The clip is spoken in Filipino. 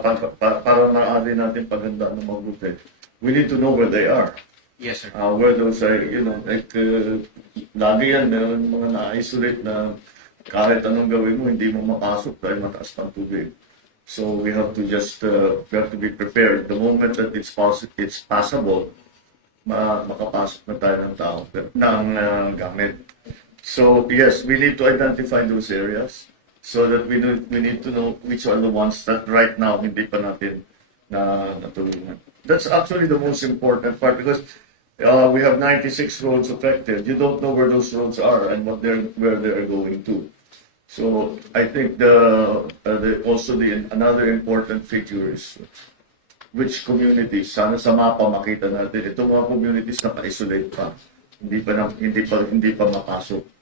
para maaari natin paghandaan ng mabuti, we need to know where they are. Yes, sir. Where those are, lagi yan, meron mga na-isolate na kahit anong gawin mo, hindi mo mapasok dahil mataas pang tubig. So we have to just, we have to be prepared. The moment that it's passable, makapasok na tayo ng tao, ng gamit. So yes, we need to identify those areas so that we need to know which are the ones that right now hindi pa natin natulungan. That's actually the most important part because we have 96 roads affected. You don't know where those roads are and where they are going to. So I think another important figure is which communities. Sana sa mapa makita natin itong mga communities na pa-isolate pa, hindi pa mapasok.